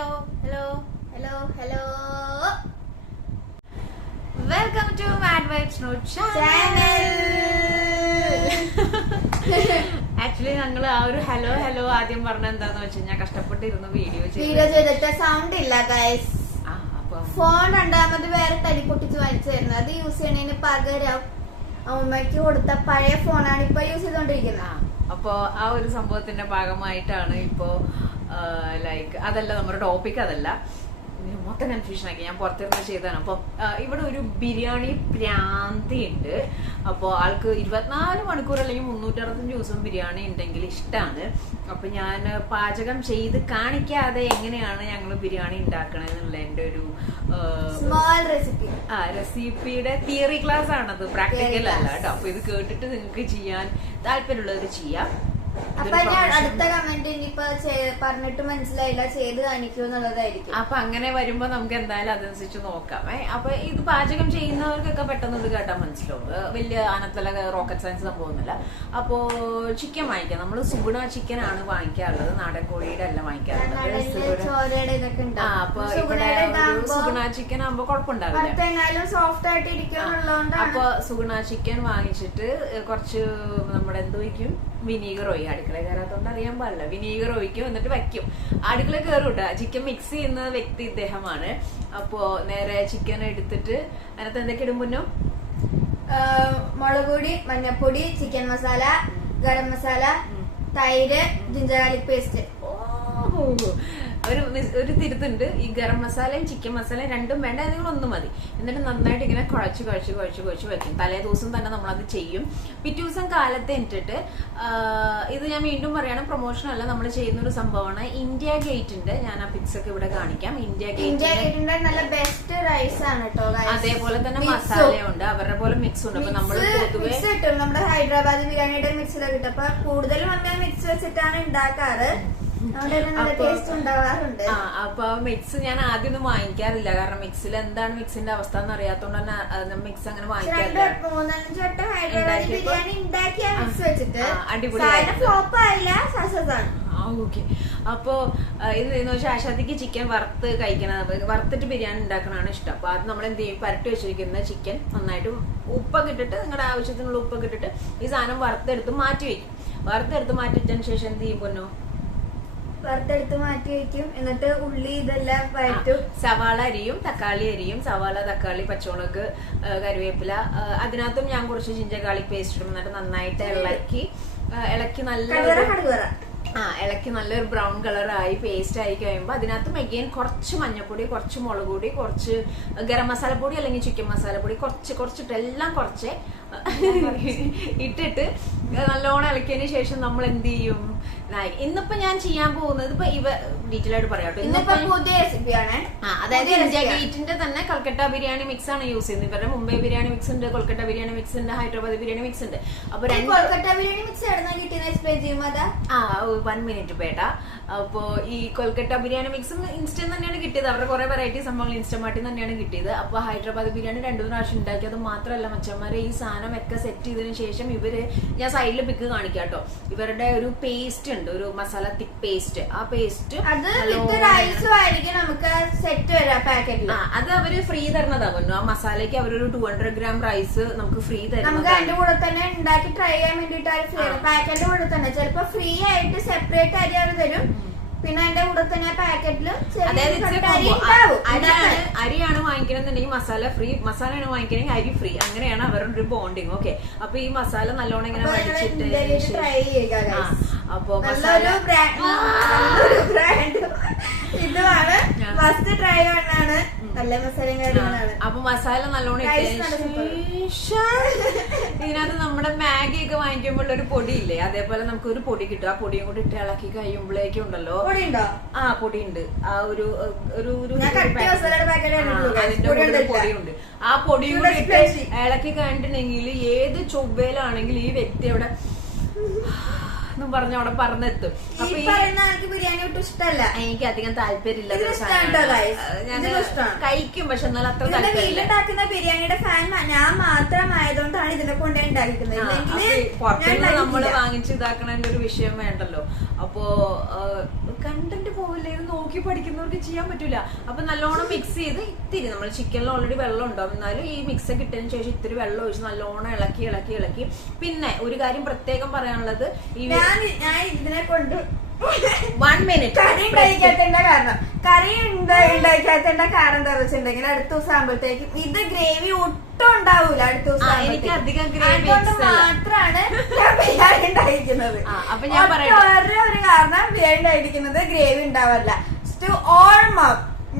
Hello. Welcome to Mad Vibes Note Channel. Actually ഞങ്ങൾ ആ ഒരു ഹലോ ആദ്യം പറഞ്ഞ എന്താന്ന് വെച്ച് കഴിഞ്ഞാൽ കഷ്ടപ്പെട്ടിരുന്നു വീഡിയോ ചെയ്തിട്ട് സൗണ്ട് ഇല്ല ഗൈസ്. ഫോൺ രണ്ടാമത് വേറെ തടി പൊട്ടിച്ച് വലിച്ചു തരുന്നത്. അത് യൂസ് ചെയ്യണതിന് പകരം അമ്മയ്ക്ക് കൊടുത്ത പഴയ ഫോണാണ് ഇപ്പൊ യൂസ് ചെയ്തോണ്ടിരിക്കുന്നത്. അപ്പോ ആ ഒരു സംഭവത്തിന്റെ ഭാഗമായിട്ടാണ് ഇപ്പോ ലൈക്ക് അതല്ല നമ്മുടെ ടോപ്പിക്, അതല്ല മൊത്തം കൺഫ്യൂഷൻ ആക്കി ഞാൻ പുറത്തിരുന്ന് ചെയ്തതാണ്. അപ്പൊ ഇവിടെ ഒരു ബിരിയാണി പ്രാന്തി ഉണ്ട്. അപ്പോൾ ആൾക്ക് 24 മണിക്കൂർ അല്ലെങ്കിൽ 365 ദിവസം ബിരിയാണി ഉണ്ടെങ്കിൽ ഇഷ്ടമാണ്. അപ്പൊ ഞാൻ പാചകം ചെയ്ത് കാണിക്കാതെ എങ്ങനെയാണ് ഞങ്ങൾ ബിരിയാണി ഉണ്ടാക്കണത് എന്നുള്ള എന്റെ ഒരു സ്മോൾ റെസിപ്പിയുടെ തിയറി ക്ലാസ് ആണത്, പ്രാക്ടിക്കൽ അല്ല കേട്ടോ. അപ്പൊ ഇത് കേട്ടിട്ട് നിങ്ങൾക്ക് ചെയ്യാൻ താല്പര്യമുള്ളവർ ചെയ്യാം. അപ്പൊ ഞാൻ അടുത്ത കമന്റ് ഇനിയിപ്പോ പറഞ്ഞിട്ട് മനസ്സിലായില്ല ചെയ്ത് കാണിക്കൂ എന്നുള്ളതായിരിക്കും. അപ്പൊ അങ്ങനെ വരുമ്പോ നമുക്ക് എന്തായാലും അതനുസരിച്ച് നോക്കാം. അപ്പൊ ഇത് പാചകം ചെയ്യുന്നവർക്കൊക്കെ പെട്ടെന്ന് ഇത് കേട്ടാൽ മനസ്സിലാവും. വലിയ അനത്തല റോക്കറ്റ് സയൻസ് സംഭവമൊന്നുമില്ല. അപ്പൊ ചിക്കൻ വാങ്ങിക്കാം. നമ്മള് സുഗുണ ചിക്കൻ ആണ് വാങ്ങിക്കാറുള്ളത്, നാടൻ കോഴിയുടെ അല്ല വാങ്ങിക്കാറുള്ളത്. അപ്പൊ ഇവിടെ സുഗുണ ചിക്കൻ ആകുമ്പോ കുഴപ്പമുണ്ടാവില്ല. സോഫ്റ്റ് ആയിട്ട് ഇരിക്കും. അപ്പൊ സുഗുണ ചിക്കൻ വാങ്ങിച്ചിട്ട് കുറച്ച് നമ്മുടെ എന്ത് വയ്ക്കും, വിനീഗർ ഒഴിക്കും. അടുക്കള കയറാത്തോണ്ട് അറിയാൻ പാടില്ല. വിനീഗർ ഒഴിക്കും, എന്നിട്ട് വെക്കും. അടുക്കള കയറൂട്ട. ചിക്കൻ മിക്സ് ചെയ്യുന്ന വ്യക്തി ഇദ്ദേഹമാണ്. അപ്പോ നേരെ ചിക്കൻ എടുത്തിട്ട് അതിനകത്ത് എന്തൊക്കെ ഇടും? മുന്നോ മുളക് പൊടി, മഞ്ഞപ്പൊടി, ചിക്കൻ മസാല, ഗരം മസാല, തൈര്, ജിഞ്ചർ ഗാർലിക് പേസ്റ്റ്. ഒരു തിരുത്തുണ്ട്. ഈ ഗരം മസാലയും ചിക്കൻ മസാലയും രണ്ടും വേണ്ട, ഏതെങ്കിലും ഒന്ന് മതി. എന്നിട്ട് നന്നായിട്ട് ഇങ്ങനെ കുഴച്ച് വെക്കും. തലേ ദിവസം തന്നെ നമ്മളത് ചെയ്യും. പിറ്റേ ദിവസം കാലത്ത് ഇട്ടിട്ട് ഇത് ഞാൻ വീണ്ടും പറയണം, പ്രൊമോഷൻ അല്ല, നമ്മൾ ചെയ്യുന്ന ഒരു സംഭവമാണ്. ഇന്ത്യ ഗേറ്റിന്റെ ഞാൻ ആ പിക്സ് ഒക്കെ ഇവിടെ കാണിക്കാം. ഇന്ത്യ ഗേറ്റിന്റെ നല്ല ബെസ്റ്റ് റൈസ് ആണ് കേട്ടോ. അതേപോലെ തന്നെ മസാലയുണ്ട്, അവരുടെ പോലെ മിക്സ് ഉണ്ട്. അപ്പൊ നമ്മൾ പൊതുവെ നമ്മുടെ ഹൈദരാബാദ് ബിരിയാണിയുടെ മിക്സ് കിട്ടും. അപ്പൊ കൂടുതലും അങ്ങനെ മിക്സ് വെച്ചിട്ടാണ് ഉണ്ടാക്കാറ്. അപ്പൊ മിക്സ് ഞാൻ ആദ്യമൊന്നും വാങ്ങിക്കാറില്ല, കാരണം മിക്സിൽ എന്താണ് മിക്സിന്റെ അവസ്ഥ എന്ന് അറിയാത്തോണ്ട് തന്നെ മിക്സ് അങ്ങനെ വാങ്ങിക്കാറില്ല. ഓക്കെ. അപ്പൊ ഇത് ശാശാത്തിക്ക് ചിക്കൻ വറുത്ത് വറുത്തിട്ട് ബിരിയാണി ഉണ്ടാക്കണതാണ് ഇഷ്ടം. അപ്പൊ അത് നമ്മൾ എന്ത് ചെയ്യും, പരട്ടി വെച്ചിരിക്കുന്ന ചിക്കൻ നന്നായിട്ട് ഉപ്പൊക്കെ ഇട്ടിട്ട്, നിങ്ങളുടെ ആവശ്യത്തിനുള്ള ഉപ്പൊക്കെ ഇട്ടിട്ട് ഈ സാധനം വറുത്തെടുത്ത് മാറ്റി വെക്കും. വറുത്തെടുത്ത് മാറ്റിട്ടതിന് ശേഷം എന്ത് ചെയ്യും പൊന്നോ, വറുത്തെടുത്ത് മാറ്റി വെക്കും. എന്നിട്ട് ഉള്ളി ഇതെല്ലാം വഴറ്റും. സവാള അരിയും, തക്കാളി അരിയും. സവാള, തക്കാളി, പച്ചമുളക്, കറിവേപ്പില. അതിനകത്തും ഞാൻ കുറച്ച് ജിഞ്ചർ ഗാർലിക് പേസ്റ്റ് ഇടും. എന്നിട്ട് നന്നായിട്ട് ഇളക്കി നല്ലൊരു ബ്രൗൺ കളറായി പേസ്റ്റ് ആയി കഴിയുമ്പോൾ അതിനകത്ത് മെഗെയിൻ കുറച്ച് മഞ്ഞപ്പൊടി, കുറച്ച് മുളക് പൊടി, കുറച്ച് ഗരം മസാലപ്പൊടി അല്ലെങ്കിൽ ചിക്കൻ മസാലപ്പൊടി കുറച്ചിട്ട് എല്ലാം കുറച്ച് ഇട്ടിട്ട് നല്ലോണം ഇളക്കിയതിന് ശേഷം നമ്മൾ എന്ത് ചെയ്യും, ഇന്നിപ്പോ ഞാൻ ചെയ്യാൻ പോകുന്നത് ഇപ്പൊ ഡീറ്റെയിൽ ആയിട്ട് പറയാം. ഇന്നിപ്പോ പുതിയ റെസിപ്പിയാണ്. അതായത് ഇന്ത്യ ഗേറ്റിന്റെ തന്നെ കൊൽക്കത്ത ബിരിയാണി മിക്സ് ആണ് യൂസ് ചെയ്യുന്നത്. ഇവരുടെ മുംബൈ ബിരിയാണി മിക്സ് ഉണ്ട്, കൊൽക്കത്ത ബിരിയാണി മിക്സ് ഉണ്ട്, ഹൈദരാബാദ് ബിരിയാണി മിക്സ് ഉണ്ട്. അപ്പൊ കൊൽക്കത്ത ബിരിയാണി മിക്സ് എക്സ്പ്ലെയിൻ ചെയ്യുമ്പോൾ 1 മിനിറ്റ് പേട്ട. അപ്പോ ഈ കൊൽക്കത്ത ബിരിയാണി മിക്സും ഇൻസ്റ്റന്റ് തന്നെയാണ് കിട്ടിയത്. അവരുടെ കുറെ വെറൈറ്റി സംഭവങ്ങൾ ഇൻസ്റ്റമാർട്ടിൽ തന്നെയാണ് കിട്ടിയത്. അപ്പൊ ഹൈദരാബാദ് ബിരിയാണി 2 പ്രാവശ്യം ഉണ്ടാക്കി. അത് മാത്രമല്ല മച്ചന്മാരെ, ഈ സാധനം ഒക്കെ സെറ്റ് ചെയ്തതിനു ശേഷം ഞാൻ സൈഡിൽ പിക്ക് കാണിക്കാം കേട്ടോ. ഇവരുടെ ഒരു പേസ്റ്റ് ഉണ്ട്, ഒരു മസാല തിക് പേസ്റ്റ്. ആ പേസ്റ്റ് അത് അവര് ഫ്രീ തരുന്നതാവുന്നു. ആ മസാലയ്ക്ക് അവരൊരു 200 ഗ്രാം റൈസ് നമുക്ക് ഫ്രീ തരും. നമുക്ക് അതിന്റെ കൂടെ തന്നെ ഉണ്ടാക്കി ട്രൈ ചെയ്യാൻ വേണ്ടിട്ട് പാക്കറ്റിന്റെ കൂടെ തന്നെ ചിലപ്പോ ഫ്രീ ആയിട്ട് സെപ്പറേറ്റ് അരി അവർ തരും. പിന്നെ അതിന്റെ കൂടെ തന്നെ പാക്കറ്റില് അരിയാണ് വാങ്ങിക്കണമെന്നുണ്ടെങ്കിൽ മസാല ഫ്രീ, മസാലയാണ് വാങ്ങിക്കണമെങ്കിൽ അരി ഫ്രീ. അങ്ങനെയാണ് അവരുടെ ഒരു ബോണ്ടിങ്. ഓക്കെ. അപ്പൊ ഈ മസാല നല്ലോണം ഇങ്ങനെ വടിച്ചിട്ട് ട്രൈ ചെയ്യുക. അപ്പൊ ഇതാണ് ഫസ്റ്റ് ട്രൈ ആണ്. നല്ല മസാലയും കാര്യങ്ങളാണ്. അപ്പൊ മസാല നല്ലോണം ഇതിനകത്ത് നമ്മുടെ മാഗി ഒക്കെ വാങ്ങിക്കുമ്പോൾ ഒരു പൊടിയില്ലേ, അതേപോലെ നമുക്ക് ഒരു പൊടി കിട്ടും. ആ പൊടിയും കൂടി ഇട്ട് ഇളക്കി കഴിയുമ്പോഴേക്കും ഉണ്ടല്ലോ പൊടിയുണ്ട്. ആ ഒരു അതിന്റെ പൊടിയുണ്ട്. ആ പൊടിയും കൂടി ഇട്ട് ഇളക്കി കഴിഞ്ഞിട്ടുണ്ടെങ്കിൽ ഏത് ചൊവ്വയിലാണെങ്കിലും ഈ വ്യക്തി അവിടെ പറഞ്ഞ അവിടെ പറഞ്ഞെത്തും. ബിരിയാണി ഒട്ടും ഇഷ്ടമല്ല, എനിക്ക് അധികം താല്പര്യമില്ല. ഞാൻ കഴിക്കും, പക്ഷെ എന്നാൽ അത്ര വീട്ടിലുണ്ടാക്കുന്ന ബിരിയാണിയുടെ ഫാൻ ഞാൻ മാത്രമായതുകൊണ്ടാണ് ഇതിനെ കൊണ്ടേ ഉണ്ടാക്കിക്കുന്നത്. പുറത്തുനിന്ന് നമ്മള് വാങ്ങിച്ച് ഇതാക്കണതിന്റെ ഒരു വിഷയം വേണ്ടല്ലോ. അപ്പോ കണ്ടന്റ് പോവില്ല. ഇത് നോക്കി പഠിക്കുന്നവർക്ക് ചെയ്യാൻ പറ്റൂല. അപ്പൊ നല്ലോണം മിക്സ് ചെയ്ത് ഇത്തിരി നമ്മൾ ചിക്കനിൽ ഓൾറെഡി വെള്ളം ഉണ്ടാവും, എന്നാലും ഈ മിക്സ് ഒക്കെ ഇട്ടതിന് ശേഷം ഇത്തിരി വെള്ളം ഒഴിച്ച് നല്ലോണം ഇളക്കി ഇളക്കി ഇളക്കി. പിന്നെ ഒരു കാര്യം പ്രത്യേകം പറയാനുള്ളത്, ഈ ഞാൻ ഇതിനെ കൊണ്ട് 1 minute കറി ഉണ്ടാക്കാത്തതിന്റെ കാരണം ഉണ്ടാക്കാത്തതിന്റെ കാരണം എന്താ വെച്ചിട്ടുണ്ടെങ്കിൽ അടുത്ത ദിവസം ആകുമ്പോഴത്തേക്കും ഇത് ഗ്രേവി ഒട്ടും ഉണ്ടാവൂല. അടുത്ത ദിവസം എനിക്ക് അധികം അതുകൊണ്ട് മാത്രമാണ് ഞാൻ ബിരിയാണി ഉണ്ടായിരിക്കുന്നത്. അപ്പൊ ഞാൻ വേറെ ഒരു കാരണം ബിരിയാണി ഉണ്ടായിരിക്കുന്നത് ഗ്രേവി ഉണ്ടാവില്ല. To all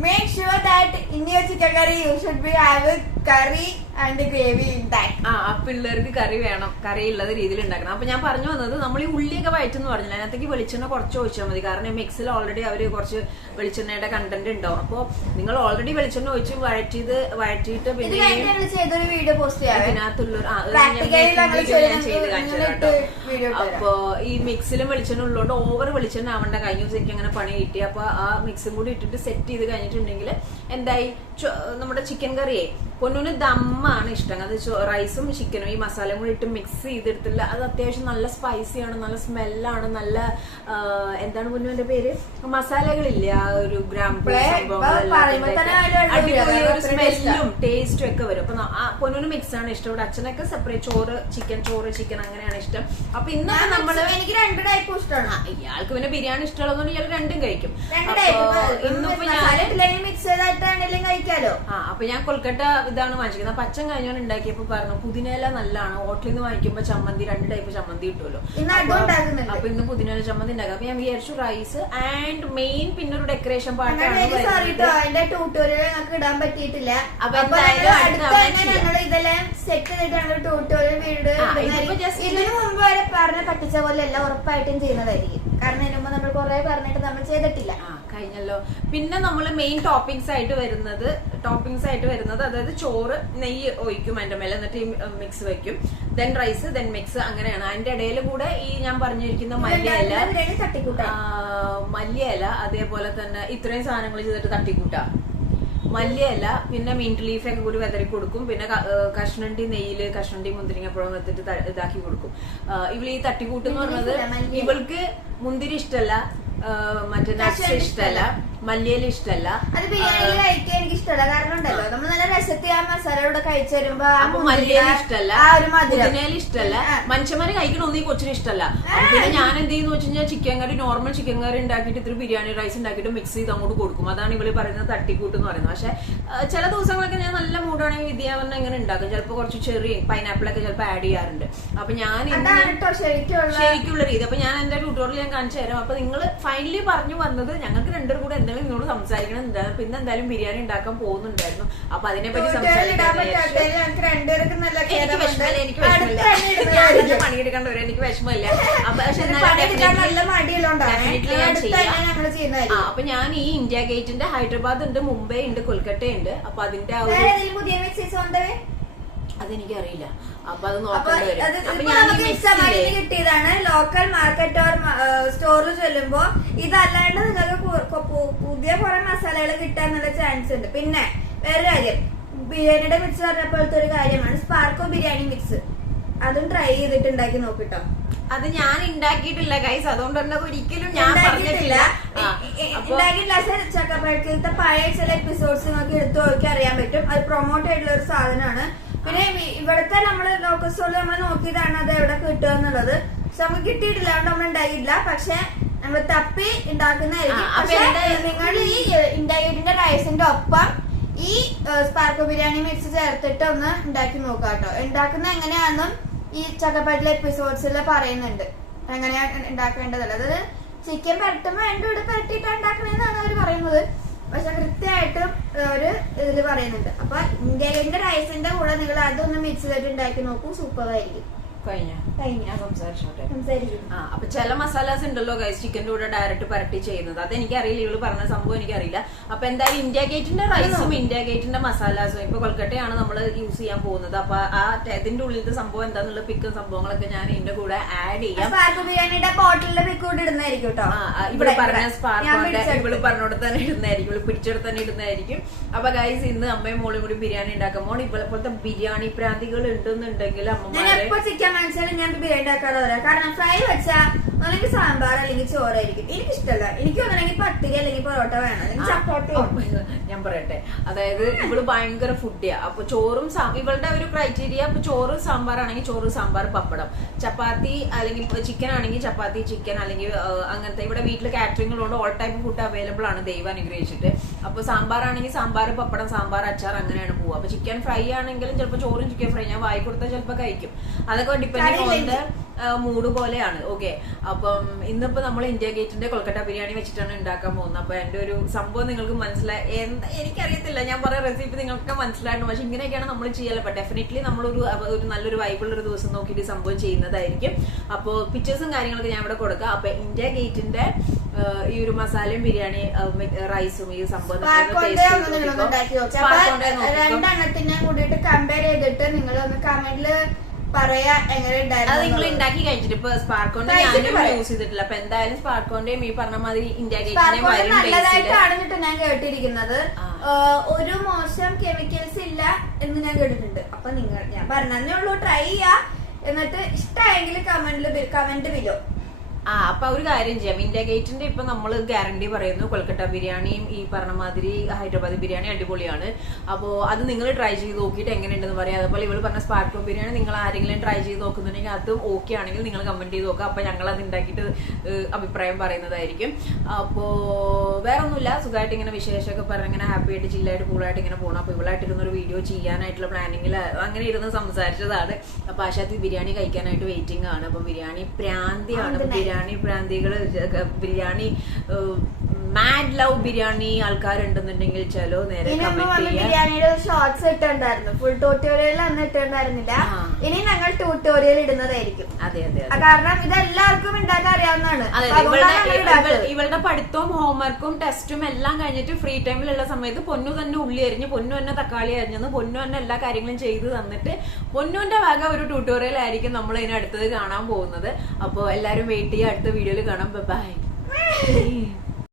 make sure that in your chicken curry you should be have a curry and gravy intact. പിള്ളേർക്ക് കറി വേണം, കറി ഉള്ളത് രീതിയിൽ ഉണ്ടാക്കണം. അപ്പൊ ഞാൻ പറഞ്ഞു വന്നത്, നമ്മൾ ഈ ഉള്ളിയൊക്കെ വയറ്റെന്ന് പറഞ്ഞില്ല, അതിനകത്തേക്ക് വെളിച്ചെണ്ണ കുറച്ച് ഒഴിച്ചാൽ മതി. കാരണം മിക്സിൽ ഓൾറെഡി അവര് കുറച്ച് വെളിച്ചെണ്ണയുടെ കണ്ടന്റ് ഉണ്ടാവും. അപ്പൊ നിങ്ങൾ ഓൾറെഡി വെളിച്ചെണ്ണ ഒഴിച്ച് വഴറ്റിയിട്ട് പിന്നെ ചെയ്തൊരു വീഡിയോ പോസ്റ്റ് ചെയ്യാം. അതിനകത്തുള്ള ചെയ്ത് കാണിച്ചു കേട്ടോ. അപ്പൊ ഈ മിക്സിലും വെളിച്ചെണ്ണ ഉള്ളതുകൊണ്ട് ഓവർ വെളിച്ചെണ്ണ ആവണ്ട. കഴിഞ്ഞ ദിവസം എനിക്ക് അങ്ങനെ പണി കിട്ടി. അപ്പൊ ആ മിക്സും കൂടി ഇട്ടിട്ട് സെറ്റ് ചെയ്ത് കഴിഞ്ഞിട്ടുണ്ടെങ്കിൽ എന്തായി, നമ്മുടെ ചിക്കൻ കറിയെ പൊന്നൂന് ദമ്മാണ് ഇഷ്ടം. അത് റൈസും ചിക്കനും ഈ മസാലയും കൂടി ഇട്ട് മിക്സ് ചെയ്തെടുത്തില്ല. അത് അത്യാവശ്യം നല്ല സ്പൈസിയാണ്, നല്ല സ്മെല്ലാണ്, നല്ല എന്താണ് പൊന്നുവിന്റെ പേര്, മസാലകളില്ല, ഒരു ഗ്രാമ്പൂ അടിപൊളി ഒരു സ്മെല്ലും ടേസ്റ്റും ഒക്കെ വരും. അപ്പൊ പൊന്നൂന് മിക്സ് ആണ് ഇഷ്ടം. ഇവിടെ അച്ഛനൊക്കെ സെപ്പറേറ്റ് ചോറ് ചിക്കൻ അങ്ങനെയാണ് ഇഷ്ടം. അപ്പൊ ഇന്നൊക്കെ നമ്മള് എനിക്ക് 2 ടൈപ്പ് ഇഷ്ടമാണ്. ഇയാൾക്ക് പിന്നെ ബിരിയാണി ഇഷ്ടമുള്ളതുകൊണ്ട് ഇയാൾ രണ്ടും കഴിക്കും. ഇന്നിപ്പോ കഴിക്കാലോ. അപ്പൊ ഞാൻ കൊൽക്കട്ട ഇതാണ് വാങ്ങിക്കുന്നത്. അപ്പൊ അച്ഛൻ കഴിഞ്ഞോണ്ട് ഉണ്ടാക്കിയപ്പോ പറഞ്ഞു പുതിനയില നല്ലതാണ്, ഹോട്ടലിൽ നിന്ന് വാങ്ങിക്കുമ്പോ ചമ്മന്തി 2 ടൈപ്പ് ചമ്മന്തി കിട്ടുമല്ലോ. അപ്പൊ ഇന്ന് പുതിനയില ചമ്മന്തി ഉണ്ടാക്കാം. അപ്പൊ ഞാൻ വിചാരിച്ചു റൈസ് ആൻഡ് മെയിൻ പിന്നെ ഒരു ഡെക്കറേഷൻ പാർട്ടാണ്. ട്യൂട്ടോറിയൽ ഞങ്ങൾക്ക് ഇടാൻ പറ്റിയിട്ടില്ല. അപ്പൊ ഇതെല്ലാം സെറ്റ് ചെയ്തിട്ടാണ് ട്യൂട്ടോറിയൽ വീട്. ഇതിനു മുമ്പ് വരെ പറഞ്ഞ പറ്റിച്ച പോലെ എല്ലാം ഉറപ്പായിട്ടും ചെയ്യുന്നതായിരിക്കും. കാരണം ഇതിനു മുമ്പ് നമ്മൾ കുറെ പറഞ്ഞിട്ട് നമ്മൾ ചെയ്തിട്ടില്ല. കഴിഞ്ഞല്ലോ. പിന്നെ നമ്മൾ മെയിൻ ടോപ്പിംഗ്സ് ആയിട്ട് വരുന്നത് അതായത് ചോറ്, നെയ്യ് ഒഴിക്കും അതിന്റെ മേലെ, എന്നിട്ട് മിക്സ് വെക്കും, ദെൻ റൈസ്, ദെൻ മിക്സ്, അങ്ങനെയാണ്. അതിന്റെ ഇടയിൽ കൂടെ ഈ ഞാൻ പറഞ്ഞിരിക്കുന്ന മല്ലിയില അതേപോലെ തന്നെ ഇത്രയും സാധനങ്ങൾ ചെയ്തിട്ട് തട്ടിക്കൂട്ടാ. മല്ലിയില, പിന്നെ മിന്റ് ലീഫ് ഒക്കെ കൂടി വെതറി കൊടുക്കും. പിന്നെ കഷ്ണണ്ടി നെയ്യില് കഷ്ണണ്ടി മുന്തിരിങ്ങപ്പഴം വെച്ചിട്ട് ഇതാക്കി കൊടുക്കും. ഇവള് ഈ തട്ടിക്കൂട്ട് എന്ന് പറഞ്ഞത്, ഇവൾക്ക് മുന്തിരി ഇഷ്ടമല്ല, മറ്റേ നട്ട്സ് ഇഷ്ടമല്ല, മല്ലിയില ഇഷ്ടമല്ല. അത് ബിരിയാണിയിൽ കഴിക്കാൻ എനിക്ക് ഇഷ്ടമല്ല. കാരണം ഉണ്ടല്ലോ നമ്മൾ നല്ല രസത്തിൽ ആ മസാലയോടെ കഴിച്ചു വരുമ്പോ മല്ലിയില ഇഷ്ടമല്ല, പുതിനയില ഇഷ്ടമല്ല. മനുഷ്യന്മാര് കഴിക്കണൊന്നും ഈ കൊച്ചിന് ഇഷ്ടമല്ല. പിന്നെ ഞാൻ എന്ത് ചെയ്യുന്ന വെച്ച് കഴിഞ്ഞാൽ ചിക്കൻ കറി, നോർമൽ ചിക്കൻ കറി ഉണ്ടാക്കിയിട്ട് ഇത്തിരി ബിരിയാണി റൈസ് ഉണ്ടാക്കിയിട്ട് മിക്സ് ചെയ്ത് അങ്ങോട്ട് കൊടുക്കും. അതാണ് ഇവള് പറയുന്നത് തട്ടിക്കൂട്ട് എന്ന് പറയുന്നത്. പക്ഷെ ചില ദിവസങ്ങളൊക്കെ ഞാൻ നല്ല മൂടാണെങ്കിൽ വിദ്യാഭരണം ഇങ്ങനെ ഉണ്ടാക്കും. ചിലപ്പോൾ കുറച്ച് ചെറിയ പൈനാപ്പിളൊക്കെ ചിലപ്പോൾ ആഡ് ചെയ്യാറുണ്ട്. അപ്പൊ ഞാൻ ശരിക്കുള്ള രീതി. അപ്പൊ ഞാൻ എന്റെ ട്യൂട്ടോറിയൽ ഞാൻ കാണിച്ചു തരാം. അപ്പൊ നിങ്ങൾ ഫൈനലി പറഞ്ഞു വന്നത് ഞങ്ങൾക്ക് രണ്ടുപേരും കൂടെ എന്തെങ്കിലും നിങ്ങളോട് സംസാരിക്കണം എന്തായാലും. പിന്നെ എന്തായാലും ബിരിയാണി ഉണ്ടാക്കാൻ പോകുന്നുണ്ടായിരുന്നു. അപ്പൊ അതിനെപ്പറ്റി സംസാരിക്കാൻ പണിയെടുക്കേണ്ടവരെ എനിക്ക് വിഷമമില്ല. അപ്പൊ പക്ഷെ അപ്പൊ ഞാൻ ഈ ഇന്ത്യ ഗേറ്റിന്റെ ഹൈദരാബാദ് ഉണ്ട്, മുംബൈ ഉണ്ട്, കൊൽക്കട്ട ഉണ്ട്. അപ്പൊ അതിന്റെ ആ ഒരു അതെനിക്കറിയില്ല. അപ്പൊ അത് നോക്കേണ്ടി വരും. കിട്ടിയതാണ് ലോക്കൽ മാർക്കറ്റ് ഓർ സ്റ്റോറിൽ ചെല്ലുമ്പോ. ഇതല്ലാണ്ട് നിങ്ങൾക്ക് പുതിയ കുറെ മസാലകൾ കിട്ടാനുള്ള ചാൻസ് ഉണ്ട്. പിന്നെ വേറെ കാര്യം, ബിരിയാണിയുടെ മിക്സ് പറഞ്ഞപ്പോഴത്തെ ഒരു കാര്യമാണ് സ്പാർക്കോ ബിരിയാണി മിക്സ്. അതും ട്രൈ ചെയ്തിട്ട് ഉണ്ടാക്കി നോക്കിട്ടോ. അത് ഞാൻ ഉണ്ടാക്കിയിട്ടില്ല ഗൈസ്, അതുകൊണ്ട് തന്നെ ഒരിക്കലും ഞാൻ പറഞ്ഞിട്ടില്ല. ചക്കപ്പഴക്കത്തെ പഴയ ചില എപ്പിസോഡ്സ് നിങ്ങൾക്ക് എടുത്തു നോക്കി അറിയാൻ പറ്റും. അത് പ്രൊമോട്ട് ആയിട്ടുള്ള ഒരു സാധനമാണ്. പിന്നെ ഇവിടുത്തെ നമ്മള് ലോക്കൽ സ്റ്റോറിൽ നമ്മൾ നോക്കിയതാണ് അത് എവിടെ കിട്ടുക എന്നുള്ളത്. പക്ഷെ നമുക്ക് കിട്ടിയിട്ടില്ല, അതുകൊണ്ട് നമ്മൾ ഉണ്ടാക്കിയിട്ടില്ല. പക്ഷെ നമ്മൾ തപ്പി ഉണ്ടാക്കുന്നതായിരിക്കും. പക്ഷെ നിങ്ങൾ ഈ ഇന്ത്യ റൈസിന്റെ ഒപ്പം ഈ സ്പാർക്കോ ബിരിയാണി മിക്സ് ചേർത്തിട്ട് ഒന്ന് ഉണ്ടാക്കി നോക്കാം കേട്ടോ. ഉണ്ടാക്കുന്ന എങ്ങനെയാണെന്നും ഈ ചക്കപ്പഴത്തിലെ എപ്പിസോഡ്സിൽ പറയുന്നുണ്ട് എങ്ങനെയാണ് ഉണ്ടാക്കേണ്ടതല്ല. അതായത് ചിക്കൻ പരട്ടുമ്പോ രണ്ടും ഇവിടെ പരട്ടിയിട്ടാണ് ഉണ്ടാക്കണെന്നാണ് അവർ പറയുന്നത്. പക്ഷെ കൃത്യമായിട്ടും ഒരു ഇതില് പറയുന്നുണ്ട്. അപ്പൊ ഇന്ത്യയിലെ റൈസിന്റെ കൂടെ നിങ്ങൾ അതൊന്ന് മിക്സ് ചെയ്തിട്ട് ഉണ്ടാക്കി നോക്കൂ, സൂപ്പറായിരിക്കും. അപ്പൊ ചില മസാലാസ് ഉണ്ടല്ലോ ഗൈസ് ചിക്കന്റെ കൂടെ ഡയറക്റ്റ് പരട്ടി ചെയ്യുന്നത്. അതെനിക്ക് അറിയില്ല, ഇവള് പറഞ്ഞ സംഭവം എനിക്കറിയില്ല. അപ്പൊ എന്തായാലും ഇന്ത്യ ഗേറ്റിന്റെ റൈസും ഇന്ത്യ ഗേറ്റിന്റെ മസാലാസും ഇപ്പൊ കൊൽക്കട്ടയാണ് നമ്മൾ യൂസ് ചെയ്യാൻ പോകുന്നത്. അപ്പൊ ആ ഇതിന്റെ ഉള്ളിലത്തെ സംഭവം എന്താന്നുള്ള പിക്കും സംഭവങ്ങളൊക്കെ ഞാൻ ഇതിന്റെ കൂടെ ആഡ് ചെയ്യാം. ബിരിയാണിയുടെ ബോട്ടിലിന്റെ പിക്ക് കൂടെ ഇടുന്നതായിരിക്കും കേട്ടോ. ഇവിടെ പറഞ്ഞ സ്പാർക്കോടെ ഇവള് പറഞ്ഞോടെ തന്നെ ഇടുന്നതായിരിക്കും, ഇവള് പിടിച്ചോടെ തന്നെ ഇടുന്നതായിരിക്കും. അപ്പൊ ഗൈസ് ഇന്ന് അമ്മയും മോളും കൂടി ബിരിയാണി ഉണ്ടാക്കുമ്പോൾ ഇവളെ പോലത്തെ ബിരിയാണി പ്രാന്തികൾ ഉണ്ടെന്നുണ്ടെങ്കിൽ അമ്മമാരെ മനസ്സിലായി ഞാൻ ബിരിയാണി ഉണ്ടാക്കാതെ വരാം. കാരണം ഫ്രൈ വെച്ചാൽ അല്ലെങ്കിൽ സാമ്പാർ അല്ലെങ്കിൽ ചോറായിരിക്കും. എനിക്കിഷ്ടമല്ല. എനിക്ക് ഒന്നെങ്കിൽ പത്തിരി അല്ലെങ്കിൽ പൊറോട്ട വേണം, അല്ലെങ്കിൽ ചപ്പാത്തി. ഞാൻ പറയട്ടെ, അതായത് ഇവള് ഭയങ്കര ഫുഡിയാ. അപ്പൊ ചോറും ഇവളുടെ ഒരു ക്രൈറ്റീരിയ, അപ്പൊ ചോറ് സാമ്പാർ ആണെങ്കിൽ ചോറ് സാമ്പാർ പപ്പടം, ചപ്പാത്തി അല്ലെങ്കിൽ ചിക്കൻ ആണെങ്കിൽ ചപ്പാത്തി ചിക്കൻ, അല്ലെങ്കിൽ അങ്ങനത്തെ. ഇവിടെ വീട്ടിൽ കാറ്ററിംഗ് ഉള്ളതുകൊണ്ട് ഓൾ ടൈപ്പ് ഫുഡ് അവൈലബിൾ ആണ്, ദൈവം അനുഗ്രഹിച്ചിട്ട്. അപ്പൊ സാമ്പാർ ആണെങ്കിൽ സാമ്പാർ പപ്പടം സാമ്പാർ അച്ചാർ അങ്ങനെയാണ് പോവുക. അപ്പൊ ചിക്കൻ ഫ്രൈ ആണെങ്കിലും ചിലപ്പോൾ ചോറും ചിക്കൻ ഫ്രൈ ഞാൻ വായി കൊടുത്താൽ ചിലപ്പോൾ കഴിക്കും. അതൊക്കെ ഡിപ്പെൻഡ് ഓൺ മൂഡ് പോലെയാണ്. ഓക്കെ, അപ്പം ഇന്നിപ്പോ നമ്മൾ ഇന്ത്യ ഗേറ്റിന്റെ കൊൽക്കട്ട ബിരിയാണി വെച്ചിട്ടാണ് ഉണ്ടാക്കാൻ പോകുന്നത്. അപ്പൊ എന്റെ ഒരു സംഭവം നിങ്ങൾക്ക് മനസ്സിലായി. എനിക്കറിയത്തില്ല, ഞാൻ പറയാൻ റെസിപ്പി നിങ്ങൾക്ക് മനസ്സിലായിരുന്നു, പക്ഷെ ഇങ്ങനെയൊക്കെയാണ് നമ്മൾ ചെയ്യല്. അപ്പൊ ഡെഫിനറ്റ്ലി നമ്മളൊരു നല്ലൊരു വൈബുള്ള ഒരു ദിവസം നോക്കിയിട്ട് സംഭവം ചെയ്യുന്നതായിരിക്കും. അപ്പോൾ പിക്ചേഴ്സും കാര്യങ്ങളൊക്കെ ഞാൻ ഇവിടെ കൊടുക്കാം. അപ്പൊ ഇന്ത്യ ഗേറ്റിന്റെ ഈ ഒരു മസാലയും ബിരിയാണി റൈസും ഈ സംഭവം രണ്ടെണ്ണത്തിനെ കൂടിയിട്ട് കമ്പയർ ചെയ്തിട്ട് നിങ്ങൾ ഒന്ന് കമന്റില് പറയാ എങ്ങനെ അത് നിങ്ങൾ ഉണ്ടാക്കി കഴിച്ചിട്ട്. ഇപ്പൊ സ്പാർക്കോന്റെ ഞാനും യൂസ് ചെയ്തിട്ടില്ല. അപ്പൊ എന്തായാലും സ്പാർക്കോന്റെയും ഈ പറഞ്ഞ മാതിരി ഇന്ത്യ ഗേറ്റിന്റെ നല്ലതായിട്ടാണ് ഞാൻ കേട്ടിരിക്കുന്നത്. ഒരു മോശം കെമിക്കൽസ് ഇല്ല എന്ന് ഞാൻ കേട്ടിട്ടുണ്ട്. അപ്പൊ ഞാൻ പറഞ്ഞേ ഉള്ളൂ, ട്രൈ ചെയ്യാ. എന്നിട്ട് ഇഷ്ടമായെങ്കിൽ കമന്റ് ബിലോ. അപ്പൊ ഒരു കാര്യം ചെയ്യാം, ഇന്ത്യ ഗേറ്റിന്റെ ഇപ്പൊ നമ്മൾ ഗ്യാരണ്ടി പറയുന്നു. കൊൽക്കട്ട ബിരിയാണിയും ഈ പറഞ്ഞ മാതിരി ഹൈദരാബാദി ബിരിയാണി അടിപൊളിയാണ്. അപ്പോ അത് നിങ്ങൾ ട്രൈ ചെയ്ത് നോക്കിയിട്ട് എങ്ങനെയുണ്ടെന്ന് പറയാം. അതുപോലെ ഇവള് പറഞ്ഞ സ്പാർക്കോ ബിരിയാണി നിങ്ങൾ ആരെങ്കിലും ട്രൈ ചെയ്ത് നോക്കുന്നുണ്ടെങ്കിൽ അത് ഓക്കെ ആണെങ്കിൽ നിങ്ങൾ കമന്റ് ചെയ്ത് നോക്കാം. അപ്പൊ ഞങ്ങൾ അത് ഉണ്ടാക്കിയിട്ട് അഭിപ്രായം പറയുന്നതായിരിക്കും. അപ്പോ വേറെ ഒന്നുമില്ല, സുഖമായിട്ട് ഇങ്ങനെ വിശേഷമൊക്കെ പറഞ്ഞ് ഇങ്ങനെ ഹാപ്പി ആയിട്ട് ചില്ലായിട്ട് കൂളായിട്ട് ഇങ്ങനെ പോകണം. അപ്പൊ ഇവളായിട്ടിരുന്ന ഒരു വീഡിയോ ചെയ്യാനായിട്ടുള്ള പ്ലാനിങ്ങിൽ അങ്ങനെ ഇരുന്ന് സംസാരിച്ചതാണ്. അപ്പൊ ആശാത്തി ബിരിയാണി കഴിക്കാനായിട്ട് വെയിറ്റിംഗ് ആണ്. അപ്പൊ ബിരിയാണി പ്രാന്തിയാണ്. ബിരിയാണി പ്രാന്തികള്, ബിരിയാണി മാഡ് ലവ് ബിരിയാണി ആൾക്കാരുണ്ടെന്നുണ്ടെങ്കിൽ ചലോ നേരെ കമന്റ് ചെയ്യാം. ബിരിയാണിയുടെ ഷോർട്സ് ഇട്ടുണ്ടായിരുന്നു, ഫുൾ ട്യൂട്ടോറിയൽ അന്ന് ഇട്ടുണ്ടായിരുന്നില്ല. ഇനി ഞങ്ങൾ ട്യൂട്ടോറിയൽ ഇടുന്നതായിരിക്കും. അതെ അതെ, കാരണം ഇതെല്ലാവർക്കും ഉണ്ടാക്കാൻ അറിയാവുന്നതാണ്. ഇവളുടെ പഠിത്തവും ഹോംവർക്കും ടെസ്റ്റും എല്ലാം കഴിഞ്ഞിട്ട് ഫ്രീ ടൈമിലുള്ള സമയത്ത് പൊന്നു തന്നെ ഉള്ളി അരിഞ്ഞ്, പൊന്നു തന്നെ തക്കാളി അരിഞ്ഞെന്ന്, പൊന്നു തന്നെ എല്ലാ കാര്യങ്ങളും ചെയ്ത് തന്നിട്ട് പൊന്നുവിന്റെ വക ഒരു ട്യൂട്ടോറിയൽ ആയിരിക്കും നമ്മൾ ഇതിന് അടുത്തത് കാണാൻ പോകുന്നത്. അപ്പൊ എല്ലാരും വെയിറ്റ് ചെയ്യുക, അടുത്ത വീഡിയോയിൽ കാണാം. ബൈ.